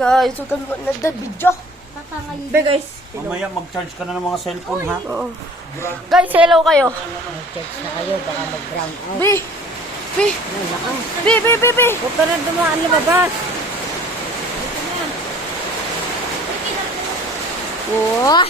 Guys, huwag kami na the video. Be guys. Mamaya mag-charge ka na ng mga cellphone, ha? Oo. Guys, hello kayo. Mag-charge na kayo, baka mag-brown out. Be. Huwag ka na dumaan lumabas. Wah.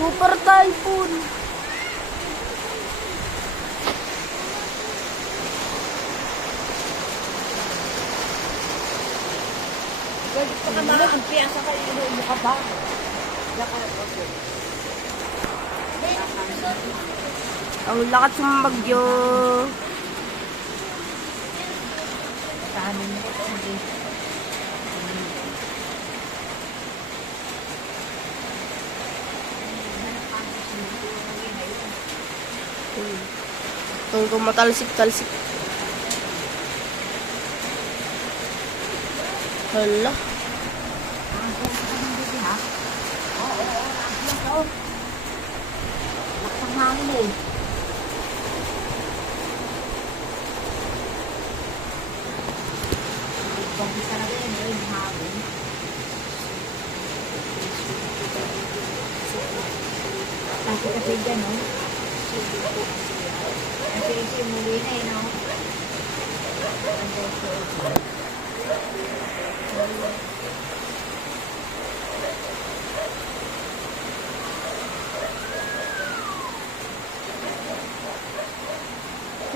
Super typhoon. Baka ang piyasa ka, inuubo ka ba? Ang lakas ng bagyo. Kahanin mo ko, hindi. Tungkol matalsik-talsik. Hala. Lakas ang hangin eh. Bagis talaga yun, yung hangin. Kasi dyan, no? Kasi umuwi na eh, no?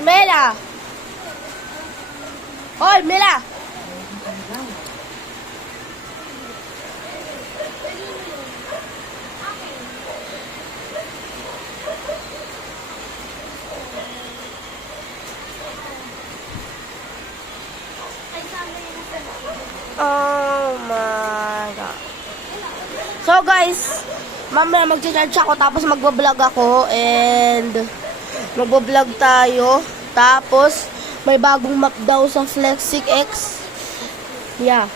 Mela! Hoy, Mela! Oh my God. So guys, mamaya mag-charge ako tapos magbablog ako and magbablog tayo. Tapos may bagong map daw sa Flexic X. Yeah.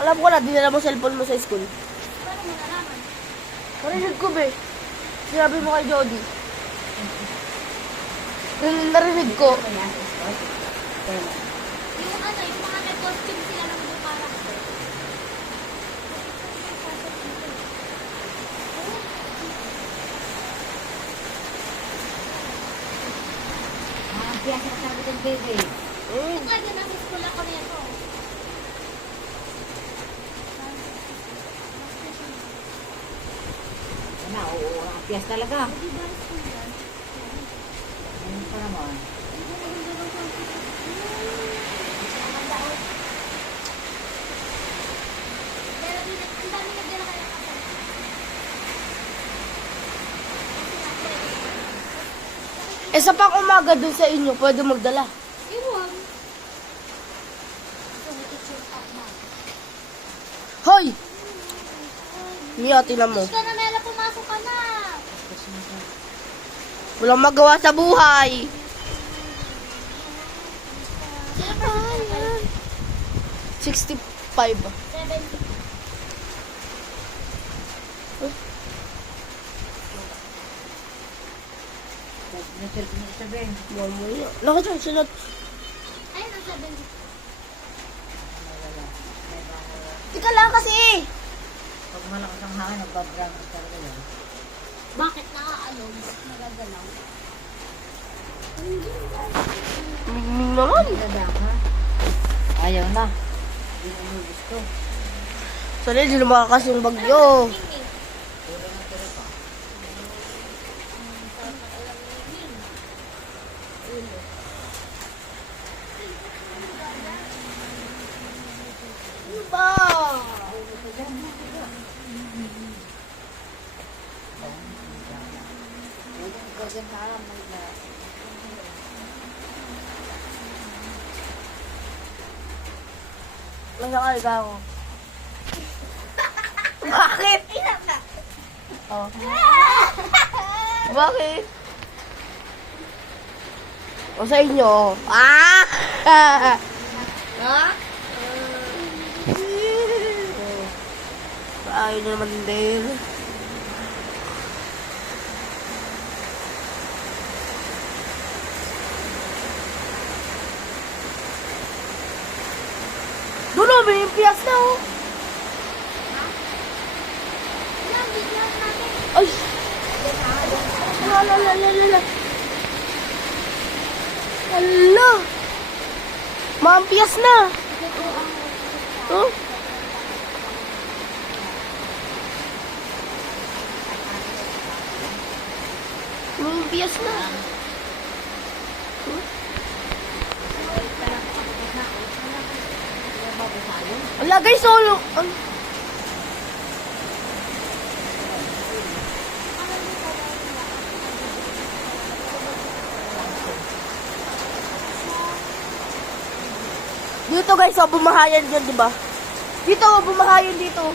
Alam ko na, dinala mo cellphone mo sa school. Narinig ko be. Sinabi mo kay Jody. Narinig ko. Yung mga may costume sila ng para. Ang piyasa ka sabi ng bebe. Yung kanya nasa school ako na ito. Ano, oo, ang piyasa talaga. Ano pa naman? Pero ang dami nagdala kayo kapag. Sa pang umaga dun sa inyo, pwede magdala. Iwan. So, may teacher up na. Hoy! Mia, tinan mo. Gusto na Mela, pumasok ka na. Walang magawa sa buhay. Sino pa kayo? 65. 70. Naselfie mo sa Ben. Mamaya. Nakacharge sila. Ayun, ang 70. Tika lang kasi. Pag malakas ang hangin, nagbabrown out talaga yan. Bakit nakaalog? Nagagalaw. Mingming naman. Nada ka? Ayaw na. Hindi mo gusto. Sorry, di lumakas yung bagyo. Ba? Masakal ako. Bakit? Oh. Bakit? O sa inyo. Ah! Ha? Ayaw niya naman din. Dulo, may piyas na oh. Yan, bigyan natin. Ay! Lalalala. Hala! Mampiyas na! Oh? Mampiyas na. Wala guys, solo. Dito guys, oh, bumahayan dyan, di ba? Dito, oh, bumahayan dito.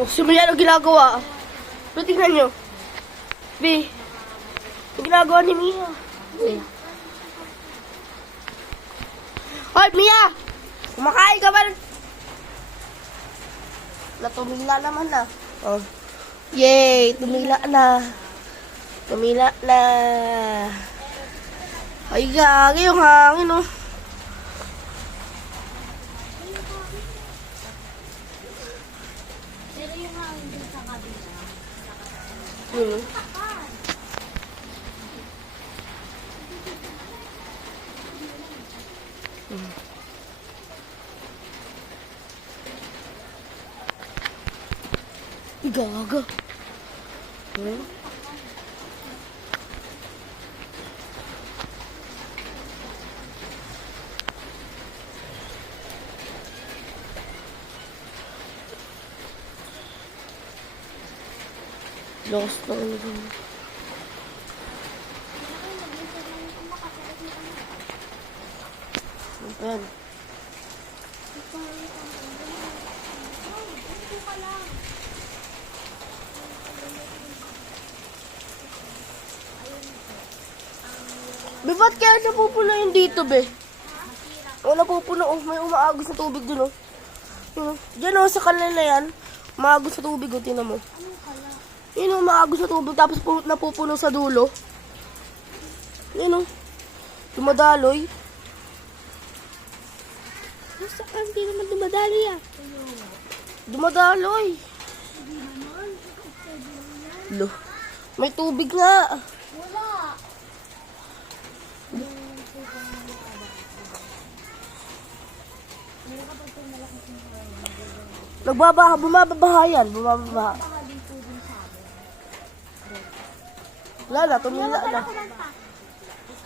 Oh, si Mia, ano ginagawa? Pero tingnan nyo. B, ano ginagawa ni Mia? Hoy, Mia! Kumakain ka ba? Tumila naman na. Oh. Yay! Tumila na. Tumila na. Ay, gagi yung hangin, oh. Pero yung hangin dun sa kabila. Gaga. Lost na ulit. Ayan. Be, ba't kaya napupuno yung dito, be? O, napupuno, oh. May umaagos na tubig dun, oh. Yun, oh. Diyan, oh, sa kanila na yan. Umaagos na tubig, oh. Tingnan mo. Yun, oh, umaagos na tubig. Tapos napupuno sa dulo. Yun, oh. Dumadaloy. Basta ka, hindi naman dumadaloy, ah. Dumadaloy. Lo. May tubig nga. Wala. Nagbabaha, bumababaha yan. Bumababaha. Wala na, tumila na.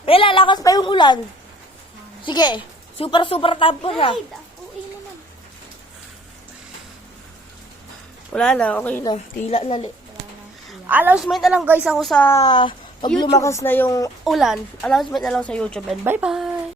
May lalakas pa yung ulan. Sige, super tampo na. Uwi naman. Wala na, okay na. Tila na. Announcement na lang guys ako sa pag lumakas na yung ulan. Announcement na lang sa YouTube and bye-bye.